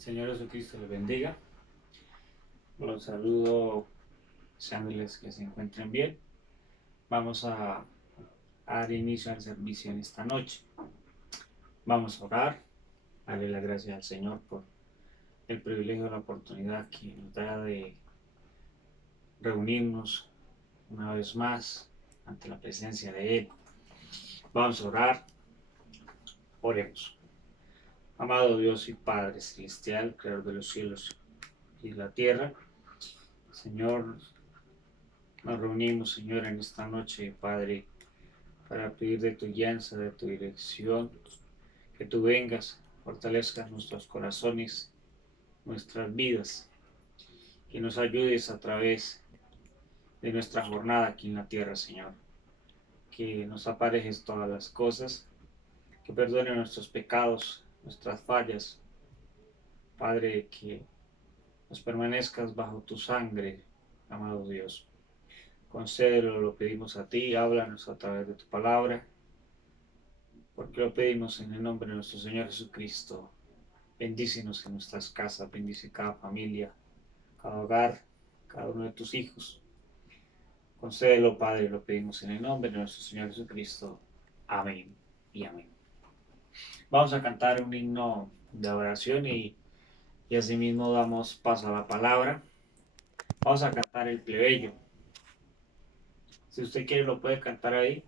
El Señor Jesucristo les bendiga. Los saludo deseándoles que se encuentren bien. Vamos a dar inicio al servicio en esta noche. Vamos a orar, darle la gracia al Señor por el privilegio y la oportunidad que nos da de reunirnos una vez más ante la presencia de Él. Vamos a orar. Oremos. Amado Dios y Padre Celestial, Creador de los cielos y la tierra, Señor, nos reunimos, Señor, en esta noche, Padre, para pedir de tu guianza, de tu dirección, que tú vengas, fortalezcas nuestros corazones, nuestras vidas, que nos ayudes a través de nuestra jornada aquí en la tierra, Señor, que nos aparejes todas las cosas, que perdone nuestros pecados, nuestras fallas, Padre, que nos permanezcas bajo tu sangre, amado Dios. Concédelo, lo pedimos a ti, háblanos a través de tu palabra, porque lo pedimos en el nombre de nuestro Señor Jesucristo. Bendícenos en nuestras casas, bendice cada familia, cada hogar, cada uno de tus hijos. Concédelo, Padre, lo pedimos en el nombre de nuestro Señor Jesucristo. Amén y amén. Vamos a cantar un himno de adoración y asimismo damos paso a la palabra. Vamos a cantar el plebeyo. Si usted quiere lo puede cantar ahí.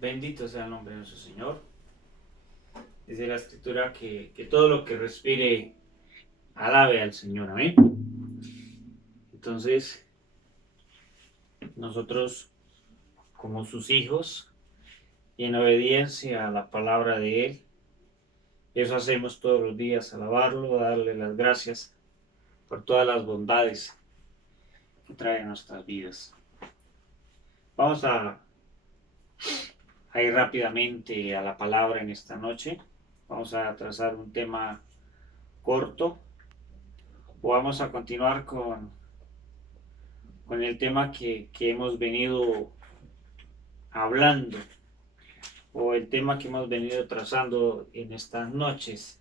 Bendito sea el nombre de nuestro Señor. Dice la Escritura que todo lo que respire alabe al Señor. Amén. Entonces, nosotros como sus hijos y en obediencia a la palabra de Él, eso hacemos todos los días, alabarlo, darle las gracias por todas las bondades que trae a nuestras vidas. Vamos a ir rápidamente a la palabra en esta noche. Vamos a trazar un tema corto o vamos a continuar con el tema que hemos venido hablando o el tema que hemos venido trazando en estas noches.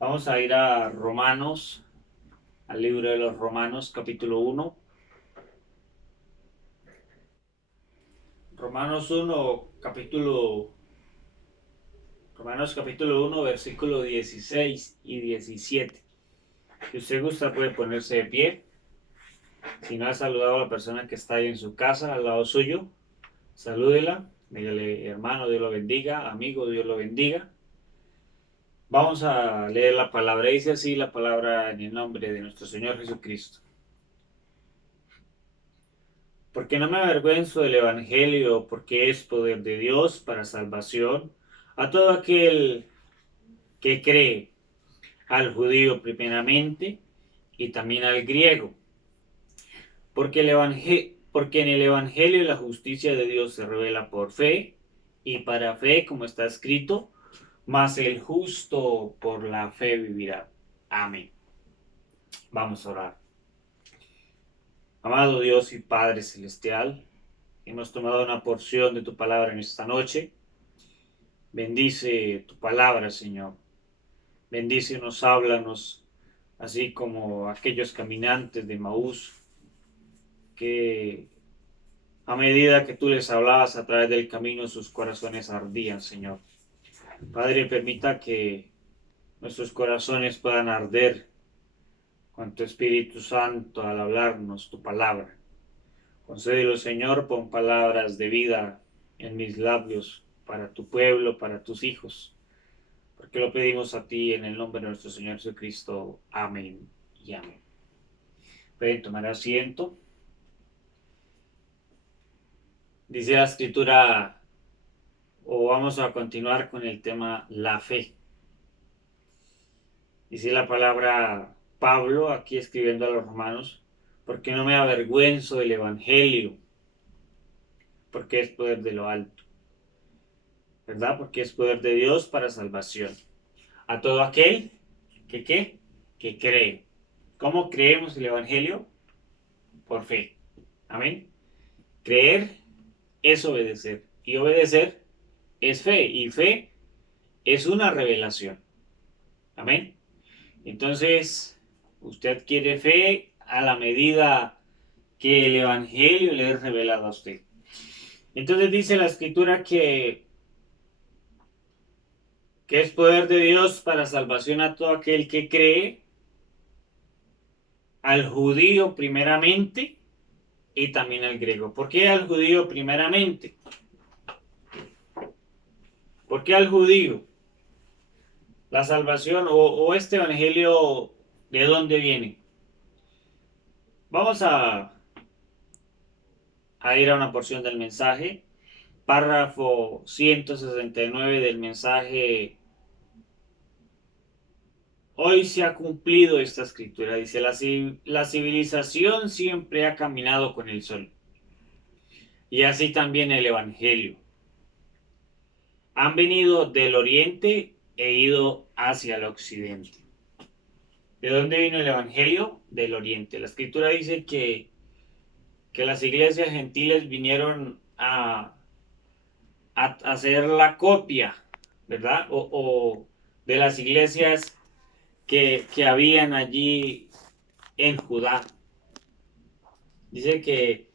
Vamos a ir a Romanos, al libro de los Romanos, capítulo 1. Romanos capítulo 1, versículo 16 y 17. Si usted gusta puede ponerse de pie. Si no ha saludado a la persona que está ahí en su casa, al lado suyo, salúdela. Dígale, hermano, Dios lo bendiga. Amigo, Dios lo bendiga. Vamos a leer la palabra. Dice así la palabra en el nombre de nuestro Señor Jesucristo. Porque no me avergüenzo del Evangelio, porque es poder de Dios para salvación a todo aquel que cree, al judío primeramente y también al griego. Porque en el Evangelio la justicia de Dios se revela por fe y para fe, como está escrito, mas el justo por la fe vivirá. Amén. Vamos a orar. Amado Dios y Padre Celestial, hemos tomado una porción de tu palabra en esta noche. Bendice tu palabra, Señor. Bendícenos, háblanos, así como aquellos caminantes de Maús, que a medida que tú les hablabas a través del camino, sus corazones ardían, Señor. Padre, permita que nuestros corazones puedan arder con tu Espíritu Santo al hablarnos tu palabra. Concédelo, Señor, pon palabras de vida en mis labios para tu pueblo, para tus hijos, porque lo pedimos a ti en el nombre de nuestro Señor Jesucristo. Amén y amén. Pueden tomar asiento. Dice la escritura, o vamos a continuar con el tema la fe. Dice la palabra Pablo, aquí escribiendo a los romanos, porque no me avergüenzo del evangelio, porque es poder de lo alto, ¿verdad? Porque es poder de Dios para salvación a todo aquel que ¿qué? Que cree. ¿Cómo creemos el evangelio? Por fe. Amén. Creer es obedecer, y obedecer es fe, y fe es una revelación. Amén. Entonces, usted quiere fe a la medida que el evangelio le es revelado a usted. Entonces dice la escritura que es poder de Dios para salvación a todo aquel que cree, al judío primeramente y también al griego. ¿Por qué al judío primeramente? ¿Por qué al judío? La salvación o este evangelio, ¿de dónde viene? Vamos a ir a una porción del mensaje, párrafo 169 del mensaje. Hoy se ha cumplido esta escritura, dice, la civilización siempre ha caminado con el sol, y así también el evangelio. Han venido del oriente e ido hacia el occidente. ¿De dónde vino el evangelio? Del oriente. La escritura dice que las iglesias gentiles vinieron a hacer la copia, ¿verdad? O de las iglesias que habían allí en Judá. Dice que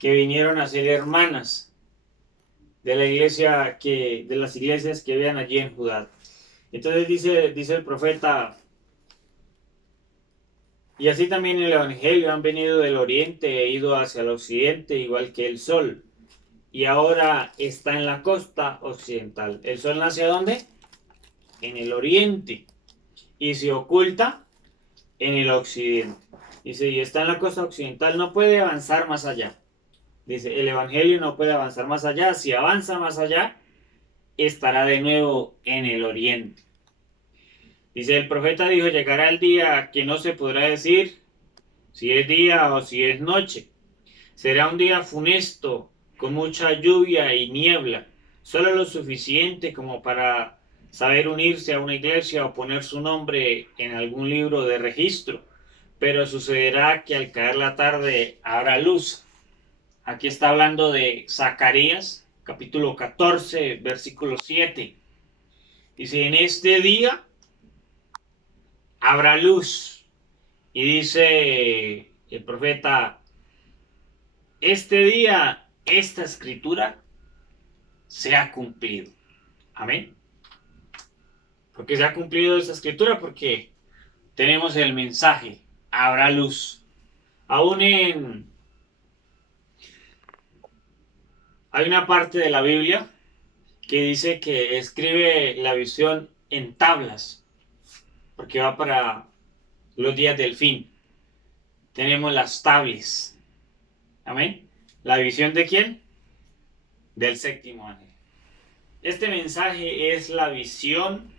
vinieron a ser hermanas de la iglesia de las iglesias que habían allí en Judá. Entonces dice el profeta, y así también el evangelio han venido del oriente e ido hacia el occidente, igual que el sol. Y ahora está en la costa occidental. ¿El sol nace dónde? En el oriente. Y se oculta en el occidente. Dice, y está en la costa occidental, no puede avanzar más allá. Dice, el evangelio no puede avanzar más allá. Si avanza más allá, estará de nuevo en el oriente. Dice, el profeta dijo, llegará el día que no se podrá decir si es día o si es noche. Será un día funesto, con mucha lluvia y niebla, solo lo suficiente como para saber unirse a una iglesia o poner su nombre en algún libro de registro. Pero sucederá que al caer la tarde habrá luz. Aquí está hablando de Zacarías, capítulo 14, versículo 7. Dice, en este día habrá luz. Y dice el profeta, este día, esta escritura se ha cumplido. Amén. Porque se ha cumplido esta escritura porque tenemos el mensaje, habrá luz. Aún hay una parte de la Biblia que dice que escribe la visión en tablas, porque va para los días del fin. Tenemos las tablas. Amén. ¿La visión de quién? Del séptimo ángel. Este mensaje es la visión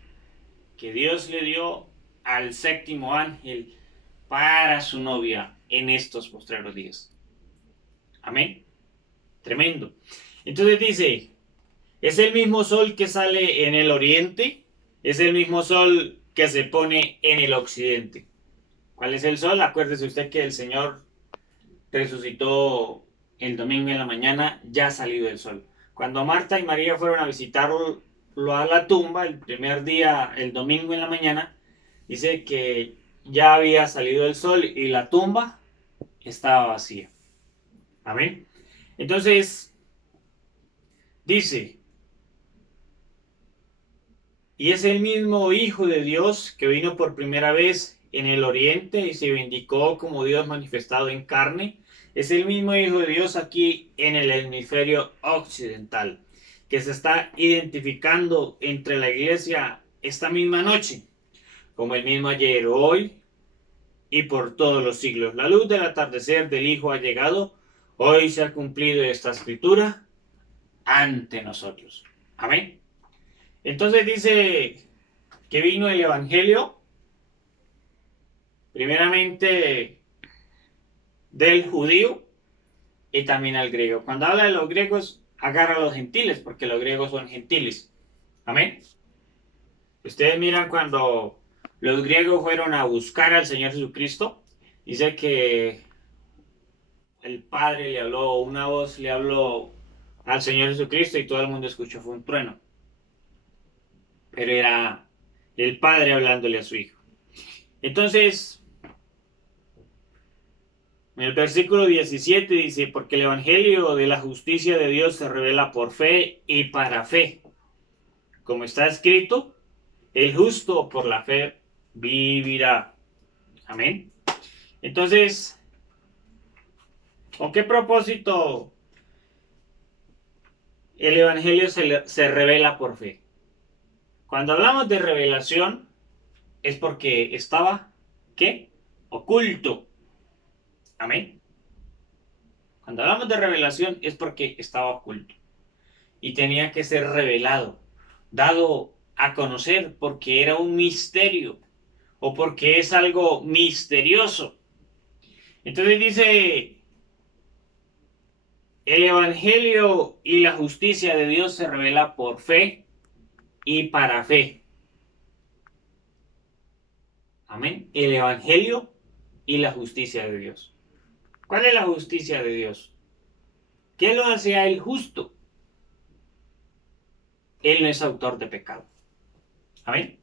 que Dios le dio al séptimo ángel para su novia en estos postreros días. Amén. Tremendo. Entonces dice, es el mismo sol que sale en el oriente, es el mismo sol que se pone en el occidente. ¿Cuál es el sol? Acuérdese usted que el Señor resucitó el domingo en la mañana, ya ha salido el sol. Cuando Marta y María fueron a visitarlo, a la tumba, el primer día, el domingo en la mañana, dice que ya había salido el sol y la tumba estaba vacía. Amén. Entonces, dice, y es el mismo Hijo de Dios que vino por primera vez en el oriente y se vindicó como Dios manifestado en carne. Es el mismo Hijo de Dios aquí en el hemisferio occidental, que se está identificando entre la iglesia esta misma noche, como el mismo ayer, hoy y por todos los siglos. La luz del atardecer del Hijo ha llegado. Hoy se ha cumplido esta escritura ante nosotros. Amén. Entonces dice que vino el Evangelio, primeramente del judío y también al griego. Cuando habla de los griegos, agarra a los gentiles, porque los griegos son gentiles. Amén. Ustedes miran cuando los griegos fueron a buscar al Señor Jesucristo, dice que el Padre le habló, una voz le habló al Señor Jesucristo y todo el mundo escuchó, fue un trueno. Pero era el Padre hablándole a su Hijo. Entonces, en el versículo 17 dice, porque el Evangelio de la justicia de Dios se revela por fe y para fe. Como está escrito, el justo por la fe vivirá. Amén. Entonces, ¿con qué propósito el Evangelio se revela por fe? Cuando hablamos de revelación, es porque estaba, ¿qué? Oculto. Amén. Cuando hablamos de revelación, es porque estaba oculto. Y tenía que ser revelado, dado a conocer, porque era un misterio, o porque es algo misterioso. Entonces dice, el Evangelio y la justicia de Dios se revela por fe y para fe. Amén. El Evangelio y la justicia de Dios. ¿Cuál es la justicia de Dios? ¿Qué lo hace a él justo? Él no es autor de pecado. Amén.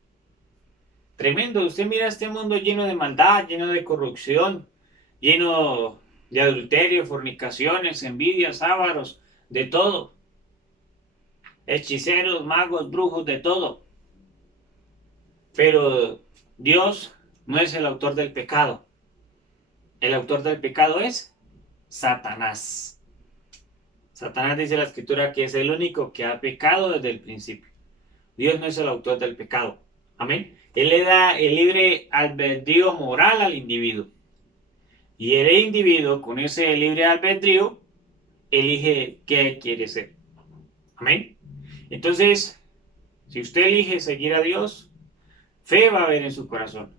Tremendo. Usted mira este mundo lleno de maldad, lleno de corrupción, lleno de adulterio, fornicaciones, envidias, ávaros, de todo. Hechiceros, magos, brujos, de todo. Pero Dios no es el autor del pecado. El autor del pecado es Satanás. Satanás dice la escritura que es el único que ha pecado desde el principio. Dios no es el autor del pecado. Amén. Él le da el libre albedrío moral al individuo. Y el individuo, con ese libre albedrío, elige qué quiere ser. Amén. Entonces, si usted elige seguir a Dios, fe va a haber en su corazón.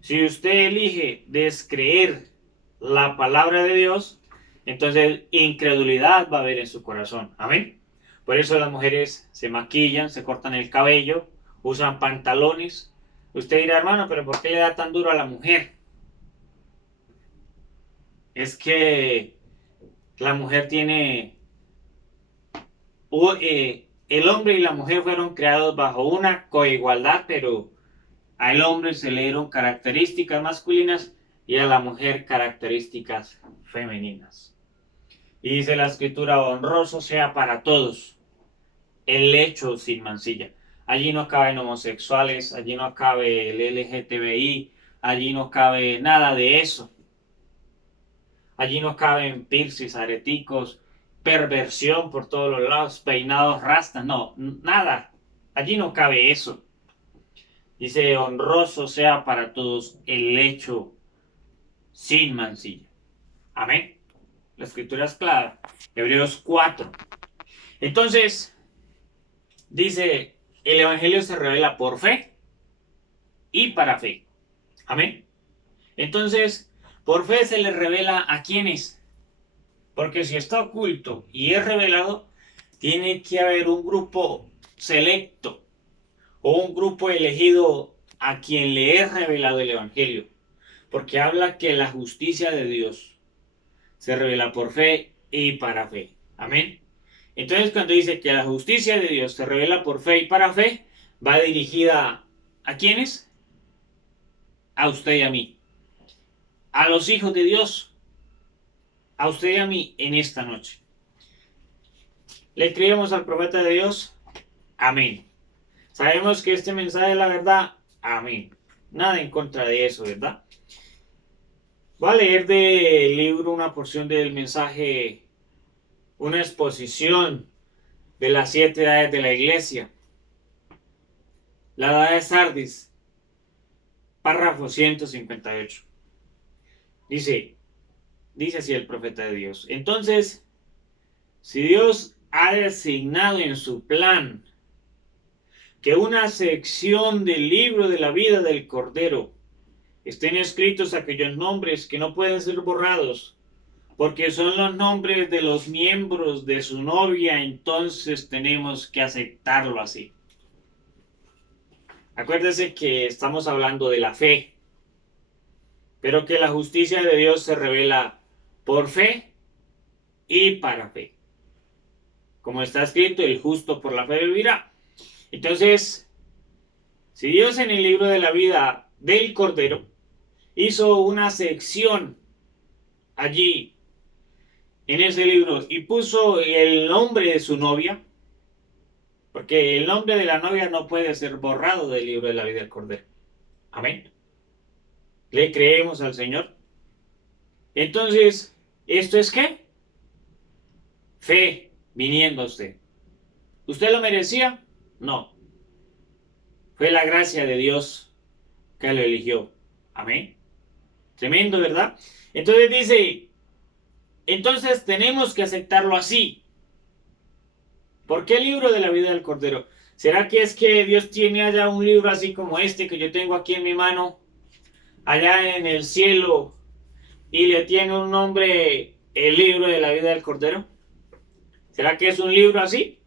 Si usted elige descreer la palabra de Dios, entonces incredulidad va a haber en su corazón. Amén. Por eso las mujeres se maquillan, se cortan el cabello, usan pantalones. Usted dirá, hermano, pero ¿por qué le da tan duro a la mujer? Es que la mujer tiene... el hombre y la mujer fueron creados bajo una coigualdad, pero al hombre se le dieron características masculinas y a la mujer características femeninas. Y dice la escritura, honroso sea para todos el lecho sin mancilla. Allí no caben homosexuales, allí no cabe el LGTBI, allí no cabe nada de eso. Allí no caben piercings, areticos, perversión por todos los lados, peinados rastas, no, nada. Allí no cabe eso. Dice, honroso sea para todos el lecho sin mancilla. Amén. La escritura es clara. Hebreos 4. Entonces, dice, el Evangelio se revela por fe y para fe. Amén. Entonces, por fe se le revela a quienes. Porque si está oculto y es revelado, tiene que haber un grupo selecto o un grupo elegido a quien le es revelado el Evangelio. Porque habla que la justicia de Dios se revela por fe y para fe. Amén. Entonces, cuando dice que la justicia de Dios se revela por fe y para fe, va dirigida ¿a quiénes? A usted y a mí. A los hijos de Dios. A usted y a mí en esta noche. ¿Le creemos al profeta de Dios? Amén. Sabemos que este mensaje es la verdad. Amén. Nada en contra de eso, ¿verdad? Voy a leer del libro una porción del mensaje, una exposición de las 7 edades de la iglesia. La edad de Sardis, párrafo 158. Dice así el profeta de Dios. Entonces, si Dios ha designado en su plan que una sección del libro de la vida del Cordero estén escritos aquellos nombres que no pueden ser borrados, porque son los nombres de los miembros de su novia, entonces tenemos que aceptarlo así. Acuérdese que estamos hablando de la fe, pero que la justicia de Dios se revela por fe y para fe. Como está escrito, el justo por la fe vivirá. Entonces, si Dios en el libro de la vida del Cordero hizo una sección allí en ese libro y puso el nombre de su novia, porque el nombre de la novia no puede ser borrado del libro de la vida del Cordero. Amén. ¿Le creemos al Señor? Entonces, ¿esto es qué? Fe viniendo a usted. ¿Usted lo merecía? No. Fue la gracia de Dios que lo eligió. Amén. Tremendo, ¿verdad? Entonces dice, entonces tenemos que aceptarlo así. ¿Por qué el libro de la vida del Cordero? ¿Será que es que Dios tiene allá un libro así como este que yo tengo aquí en mi mano, allá en el cielo, y le tiene un nombre, el libro de la vida del Cordero? ¿Será que es un libro así?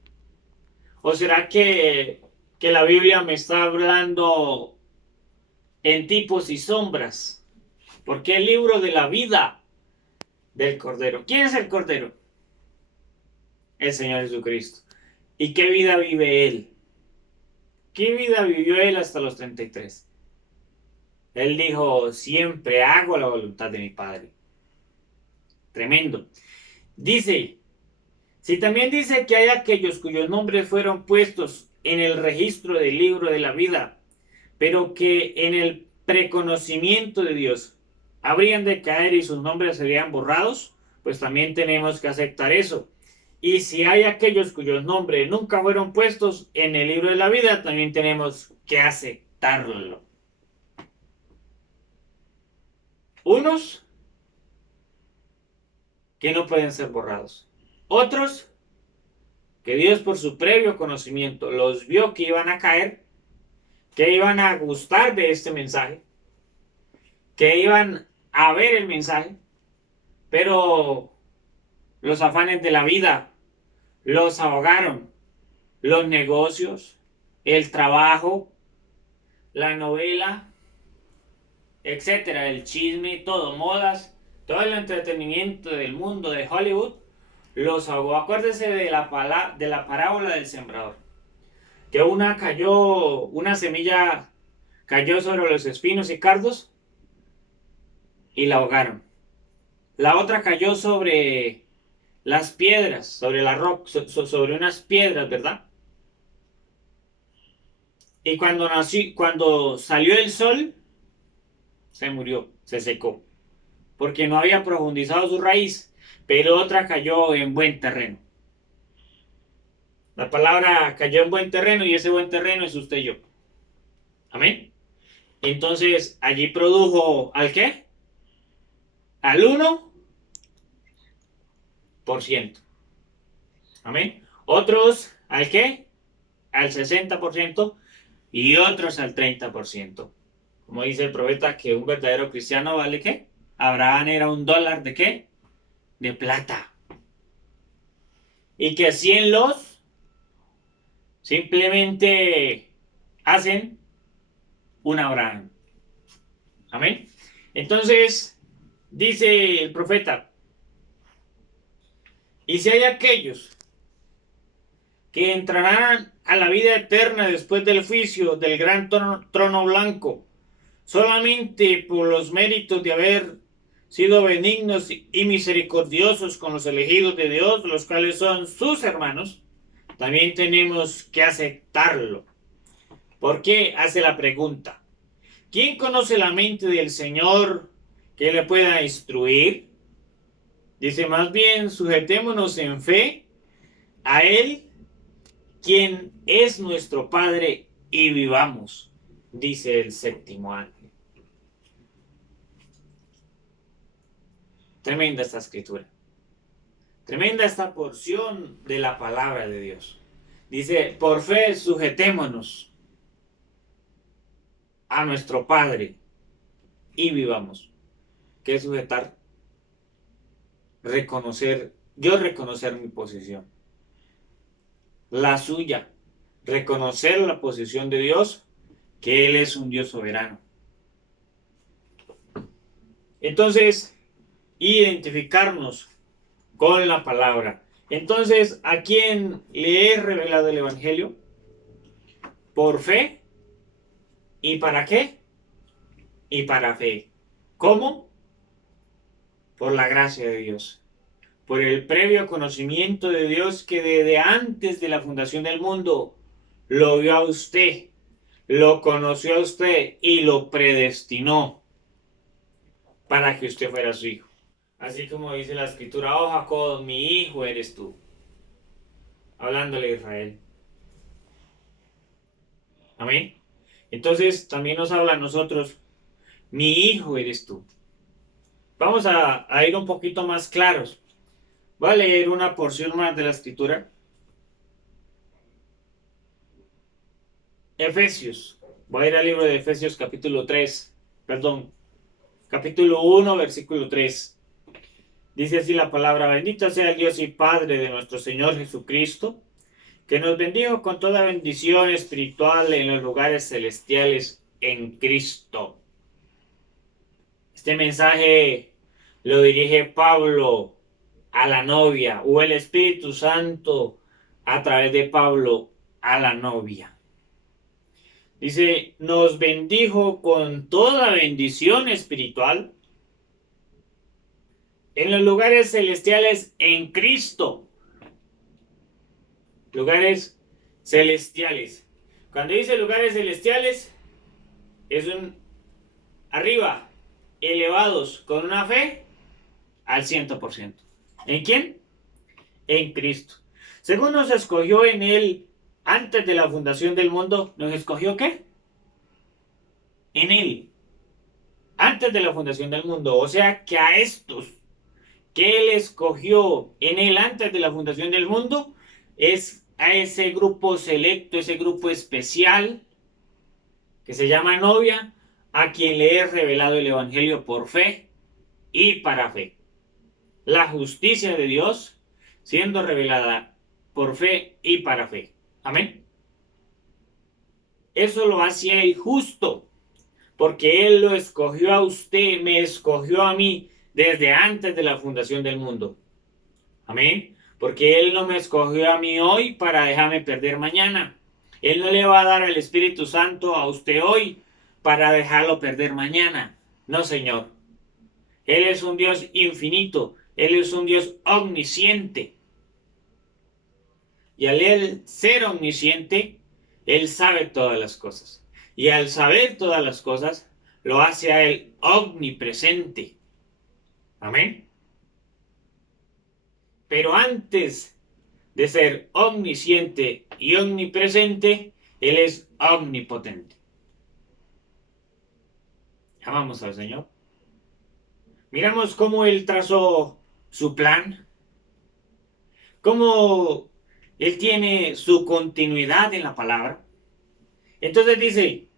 ¿O será que la Biblia me está hablando en tipos y sombras? ¿Por qué el libro de la vida del Cordero? ¿Quién es el Cordero? El Señor Jesucristo. ¿Y qué vida vive Él? ¿Qué vida vivió Él hasta los 33? Él dijo, siempre hago la voluntad de mi Padre. Tremendo. Dice, si también dice que hay aquellos cuyos nombres fueron puestos en el registro del libro de la vida, pero que en el preconocimiento de Dios habrían de caer y sus nombres serían borrados, pues también tenemos que aceptar eso. Y si hay aquellos cuyos nombres nunca fueron puestos en el libro de la vida, también tenemos que aceptarlo. Unos que no pueden ser borrados. Otros que Dios por su previo conocimiento los vio que iban a caer, que iban a gustar de este mensaje, que iban a ver el mensaje, pero los afanes de la vida los ahogaron. Los negocios, el trabajo, la novela, etcétera, el chisme, todo, modas, todo el entretenimiento del mundo de Hollywood los ahogó. Acuérdese de la parábola del sembrador, que una semilla cayó sobre los espinos y cardos y la ahogaron. La otra cayó sobre las piedras, sobre la roca, sobre unas piedras, ¿verdad? Y cuando salió el sol, se murió, se secó, porque no había profundizado su raíz, pero otra cayó en buen terreno. La palabra cayó en buen terreno y ese buen terreno es usted y yo. Amén. Entonces, allí produjo, ¿al qué? Al 1%. Amén. Otros, ¿al qué? Al 60% y otros al 30%. Como dice el profeta, que un verdadero cristiano vale ¿qué? Abraham era $1 de ¿qué? De plata. Y que 100 los simplemente hacen un Abraham. Amén. Entonces, dice el profeta, y si hay aquellos que entrarán a la vida eterna después del juicio del gran trono blanco, solamente por los méritos de haber sido benignos y misericordiosos con los elegidos de Dios, los cuales son sus hermanos, también tenemos que aceptarlo. ¿Por qué? Hace la pregunta. ¿Quién conoce la mente del Señor que le pueda instruir? Dice, más bien, sujetémonos en fe a Él, quien es nuestro Padre, y vivamos, dice el séptimo ángel. Tremenda esta escritura. Tremenda esta porción de la palabra de Dios. Dice, por fe sujetémonos a nuestro Padre y vivamos. ¿Qué es sujetar? Reconocer mi posición. La suya. Reconocer la posición de Dios, que Él es un Dios soberano. Entonces, identificarnos con la palabra. Entonces, ¿a quién le he revelado el Evangelio? Por fe. ¿Y para qué? Y para fe. ¿Cómo? Por la gracia de Dios. Por el previo conocimiento de Dios que desde antes de la fundación del mundo lo vio a usted, lo conoció a usted y lo predestinó para que usted fuera su hijo. Así como dice la escritura, oh Jacob, mi hijo eres tú. Hablándole a Israel. Amén. Entonces también nos habla a nosotros, mi hijo eres tú. Vamos a ir un poquito más claros. Voy a leer una porción más de la escritura. Efesios. Voy a ir al libro de Efesios capítulo 3. Perdón. Capítulo 1, versículo 3. Dice así la palabra: bendito sea el Dios y Padre de nuestro Señor Jesucristo, que nos bendijo con toda bendición espiritual en los lugares celestiales en Cristo. Este mensaje lo dirige Pablo a la novia, o el Espíritu Santo a través de Pablo a la novia. Dice, nos bendijo con toda bendición espiritual en los lugares celestiales en Cristo. Lugares celestiales. Cuando dice lugares celestiales, es un arriba, elevados, con una fe al 100%. ¿En quién? En Cristo. Según nos escogió en Él antes de la fundación del mundo, ¿nos escogió qué? En Él. Antes de la fundación del mundo. O sea que a estos que Él escogió en Él antes de la fundación del mundo, es a ese grupo selecto, ese grupo especial, que se llama novia, a quien le he revelado el Evangelio por fe y para fe. La justicia de Dios siendo revelada por fe y para fe. Amén. Eso lo hacía el justo, porque Él lo escogió a usted, me escogió a mí desde antes de la fundación del mundo. Amén. Porque Él no me escogió a mí hoy para dejarme perder mañana. Él no le va a dar el Espíritu Santo a usted hoy para dejarlo perder mañana. No, Señor. Él es un Dios infinito. Él es un Dios omnisciente. Y al Él ser omnisciente, Él sabe todas las cosas. Y al saber todas las cosas, lo hace a Él omnipresente. Amén. Pero antes de ser omnisciente y omnipresente, Él es omnipotente. Amamos al Señor. Miramos cómo Él trazó su plan, cómo Él tiene su continuidad en la palabra. Entonces dice,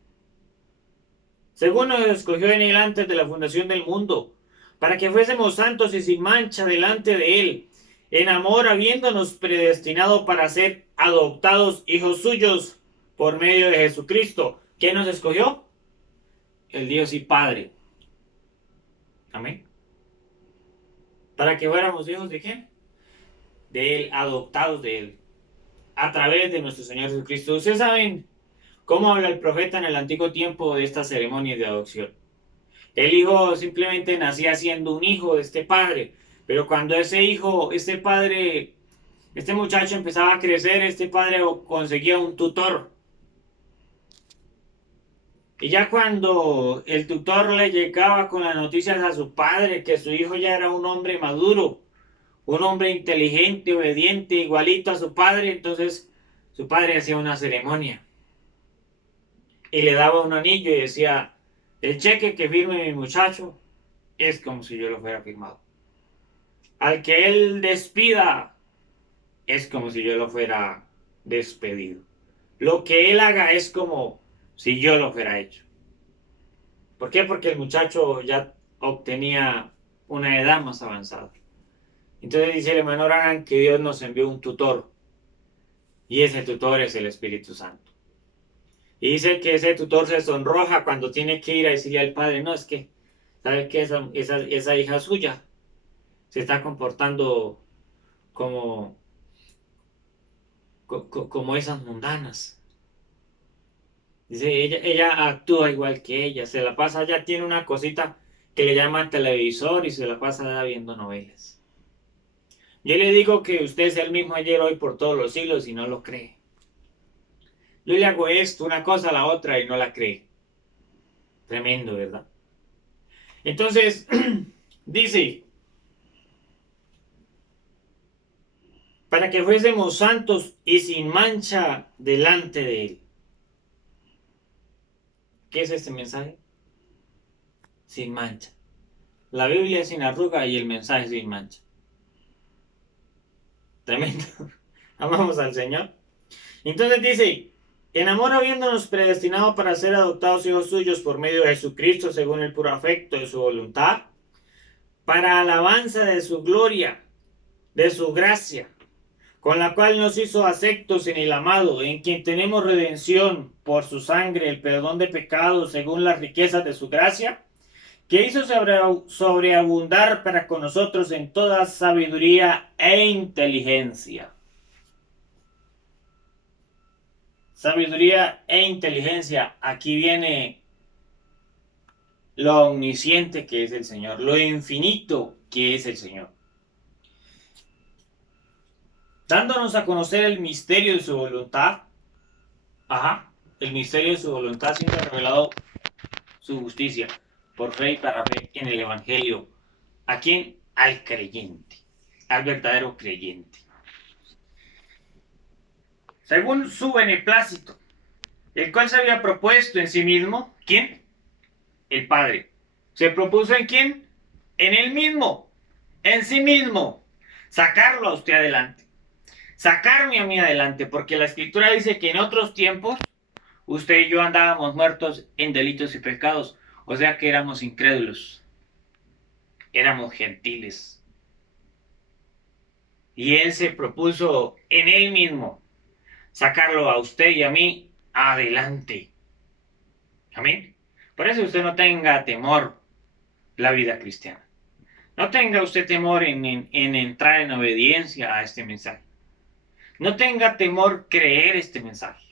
según nos escogió en Él antes de la fundación del mundo, para que fuésemos santos y sin mancha delante de Él, en amor habiéndonos predestinado para ser adoptados hijos suyos por medio de Jesucristo. ¿Quién nos escogió? El Dios y Padre. Amén. ¿Para que fuéramos hijos de quién? De Él, adoptados de Él. a través de nuestro Señor Jesucristo. Ustedes saben cómo habla el profeta en el antiguo tiempo de esta ceremonia de adopción. El hijo simplemente nacía siendo un hijo de este padre, pero cuando ese hijo, este padre, este muchacho empezaba a crecer, este padre conseguía un tutor. Y ya cuando el tutor le llegaba con las noticias a su padre, que su hijo ya era un hombre maduro, un hombre inteligente, obediente, igualito a su padre, entonces su padre hacía una ceremonia y le daba un anillo y decía, el cheque que firme mi muchacho es como si yo lo fuera firmado. Al que él despida es como si yo lo fuera despedido. Lo que él haga es como si yo lo fuera hecho. ¿Por qué? Porque el muchacho ya obtenía una edad más avanzada. Entonces dice el hermano Branham que Dios nos envió un tutor. Y ese tutor es el Espíritu Santo. Y dice que ese tutor se sonroja cuando tiene que ir a decirle al padre, no, es que, ¿sabes qué? Esa hija suya se está comportando como, como esas mundanas. Dice, ella actúa igual que ella, se la pasa, ya tiene una cosita que le llama televisor y se la pasa viendo novelas. Yo le digo que usted es el mismo ayer, hoy, por todos los siglos y no lo cree. Yo le hago esto, una cosa a la otra y no la cree. Tremendo, ¿verdad? Entonces, dice, para que fuésemos santos y sin mancha delante de Él. ¿Qué es este mensaje? Sin mancha. La Biblia es sin arruga y el mensaje sin mancha. Tremendo. Amamos al Señor. Entonces dice, en amor habiéndonos predestinado para ser adoptados hijos suyos por medio de Jesucristo según el puro afecto de su voluntad, para alabanza de su gloria, de su gracia, con la cual nos hizo aceptos en el amado, en quien tenemos redención por su sangre, el perdón de pecados según las riquezas de su gracia, que hizo sobreabundar para con nosotros en toda sabiduría e inteligencia. Sabiduría e inteligencia. Aquí viene lo omnisciente que es el Señor, lo infinito que es el Señor, dándonos a conocer el misterio de su voluntad. El misterio de su voluntad, siendo revelado su justicia por fe y para fe en el Evangelio. ¿A quién? Al creyente, al verdadero creyente. Según su beneplácito, el cual se había propuesto en sí mismo. ¿Quién? El Padre. ¿Se propuso en quién? En él mismo, en sí mismo. Sacarlo a usted adelante. Sacarme a mí adelante, porque la Escritura dice que en otros tiempos usted y yo andábamos muertos en delitos y pecados, o sea que éramos incrédulos, éramos gentiles. Y Él se propuso en Él mismo sacarlo a usted y a mí adelante. Amén. Por eso usted no tenga temor la vida cristiana. No tenga usted temor en entrar en obediencia a este mensaje. No tenga temor creer este mensaje.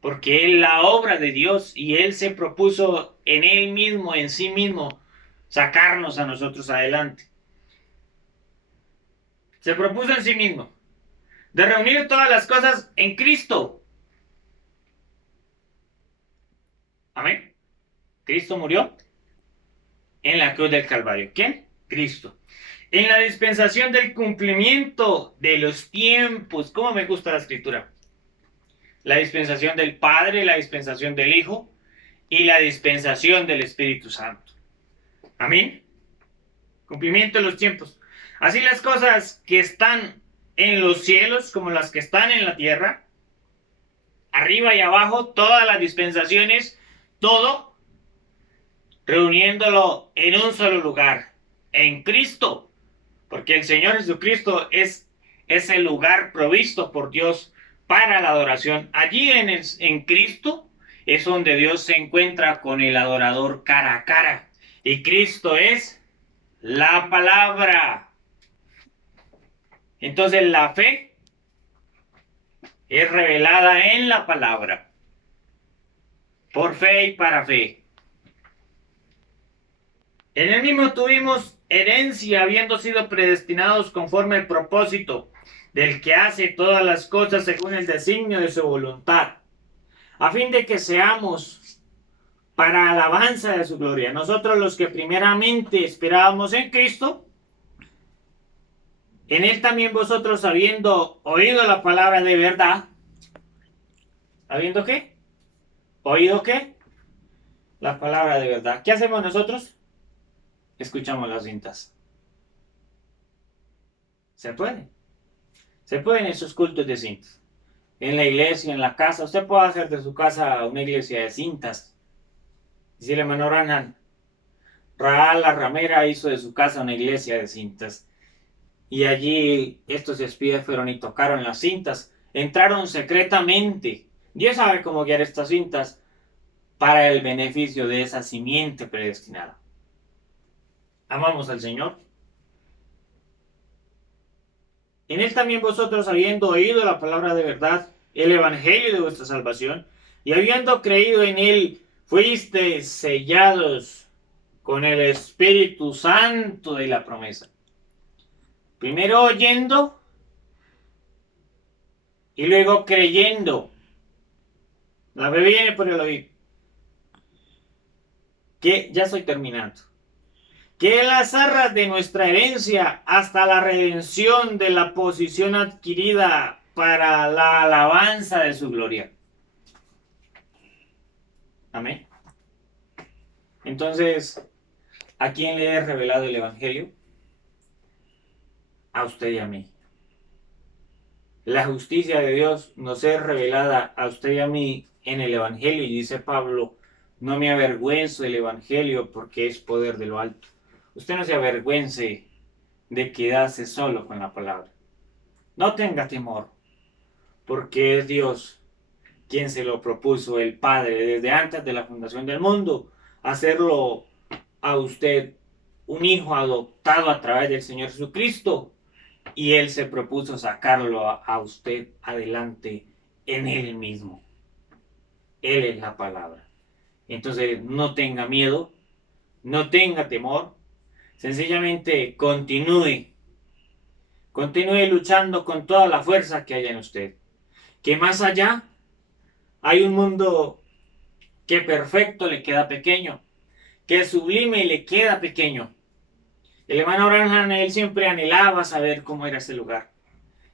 Porque es la obra de Dios y Él se propuso en Él mismo, en sí mismo, sacarnos a nosotros adelante. Se propuso en sí mismo de reunir todas las cosas en Cristo. Amén. Cristo murió en la cruz del Calvario. ¿Quién? Cristo. En la dispensación del cumplimiento de los tiempos. ¿Cómo me gusta la Escritura? La dispensación del Padre, la dispensación del Hijo y la dispensación del Espíritu Santo. Amén. Cumplimiento de los tiempos. Así las cosas que están en los cielos como las que están en la tierra, arriba y abajo, todas las dispensaciones, todo reuniéndolo en un solo lugar, en Cristo, porque el Señor Jesucristo es ese lugar provisto por Dios para la adoración. Allí en Cristo es donde Dios se encuentra con el adorador cara a cara, y Cristo es la palabra. Entonces la fe es revelada en la palabra, por fe y para fe. En el mismo tuvimos herencia, habiendo sido predestinados conforme al propósito del que hace todas las cosas según el designio de su voluntad, a fin de que seamos para alabanza de su gloria. Nosotros los que primeramente esperábamos en Cristo, en él también vosotros habiendo oído la palabra de verdad, ¿habiendo qué? ¿Oído qué? La palabra de verdad. ¿Qué hacemos nosotros? Escuchamos las cintas. Se puede. Se pueden esos cultos de cintas. En la iglesia, en la casa. Usted puede hacer de su casa una iglesia de cintas. Y si la hermano Raal la ramera hizo de su casa una iglesia de cintas. Y allí estos espías fueron y tocaron las cintas. Entraron secretamente. Dios sabe cómo guiar estas cintas para el beneficio de esa simiente predestinada. Amamos al Señor. En él también vosotros, habiendo oído la palabra de verdad, el evangelio de vuestra salvación, y habiendo creído en él, fuisteis sellados con el Espíritu Santo de la promesa. Primero oyendo y luego creyendo. La fe viene por el oír. Que ya estoy terminando. Que las arras de nuestra herencia hasta la redención de la posición adquirida para la alabanza de su gloria. Amén. Entonces, ¿a quién le he revelado el Evangelio? A usted y a mí. La justicia de Dios nos es revelada a usted y a mí en el Evangelio. Y dice Pablo, no me avergüenzo del Evangelio porque es poder de lo alto. Usted no se avergüence de quedarse solo con la palabra. No tenga temor, porque es Dios quien se lo propuso, el Padre, desde antes de la fundación del mundo, hacerlo a usted un hijo adoptado a través del Señor Jesucristo, y Él se propuso sacarlo a usted adelante en Él mismo. Él es la palabra. Entonces no tenga miedo, no tenga temor, sencillamente continúe luchando con toda la fuerza que haya en usted. Que más allá hay un mundo que perfecto le queda pequeño, que sublime le queda pequeño. El hermano Branham, él siempre anhelaba saber cómo era ese lugar.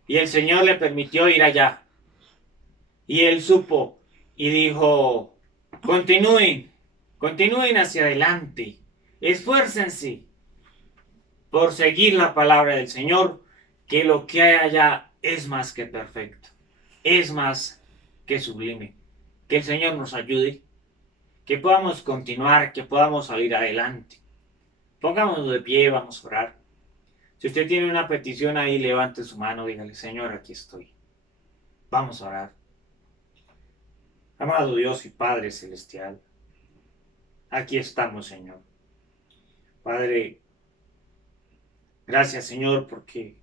Y el Señor le permitió ir allá. Y él supo y dijo, continúen hacia adelante, esfuércense por seguir la palabra del Señor, que lo que hay allá es más que perfecto, es más que sublime. Que el Señor nos ayude, que podamos continuar, que podamos salir adelante. Pongámonos de pie, vamos a orar. Si usted tiene una petición ahí, levante su mano, dígale, Señor, aquí estoy. Vamos a orar. Amado Dios y Padre Celestial, aquí estamos, Señor. Padre, gracias, Señor, porque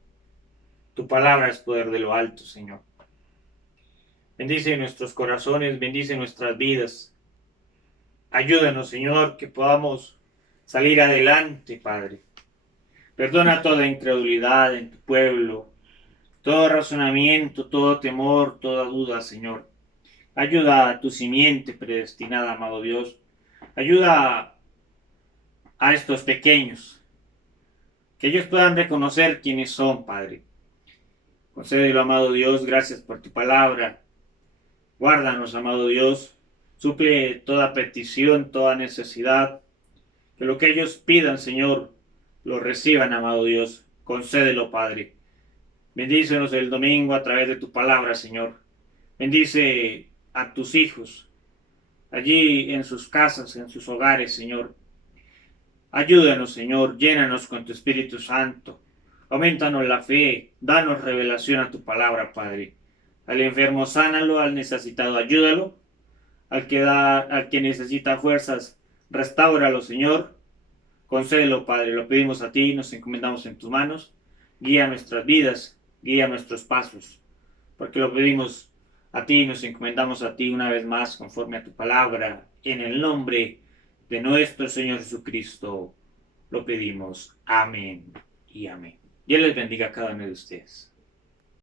tu palabra es poder de lo alto, Señor. Bendice nuestros corazones, bendice nuestras vidas. Ayúdanos, Señor, que podamos salir adelante, Padre. Perdona toda incredulidad en tu pueblo, todo razonamiento, todo temor, toda duda, Señor. Ayuda a tu simiente predestinada, amado Dios. Ayuda a estos pequeños, que ellos puedan reconocer quiénes son, Padre. Concédelo, amado Dios, gracias por tu palabra. Guárdanos, amado Dios. Suple toda petición, toda necesidad. Que lo que ellos pidan, Señor, lo reciban, amado Dios. Concédelo, Padre. Bendícenos el domingo a través de tu palabra, Señor. Bendice a tus hijos, allí en sus casas, en sus hogares, Señor. Ayúdanos, Señor, llénanos con tu Espíritu Santo. Aumentanos la fe, danos revelación a tu palabra, Padre. Al enfermo, sánalo, al necesitado, ayúdalo. Al que necesita fuerzas, restáuralo, Señor. Concédelo, Padre, lo pedimos a ti, nos encomendamos en tus manos. Guía nuestras vidas, guía nuestros pasos, porque lo pedimos A ti nos encomendamos a ti una vez más conforme a tu palabra. En el nombre de nuestro Señor Jesucristo lo pedimos. Amén y amén. Dios les bendiga a cada uno de ustedes.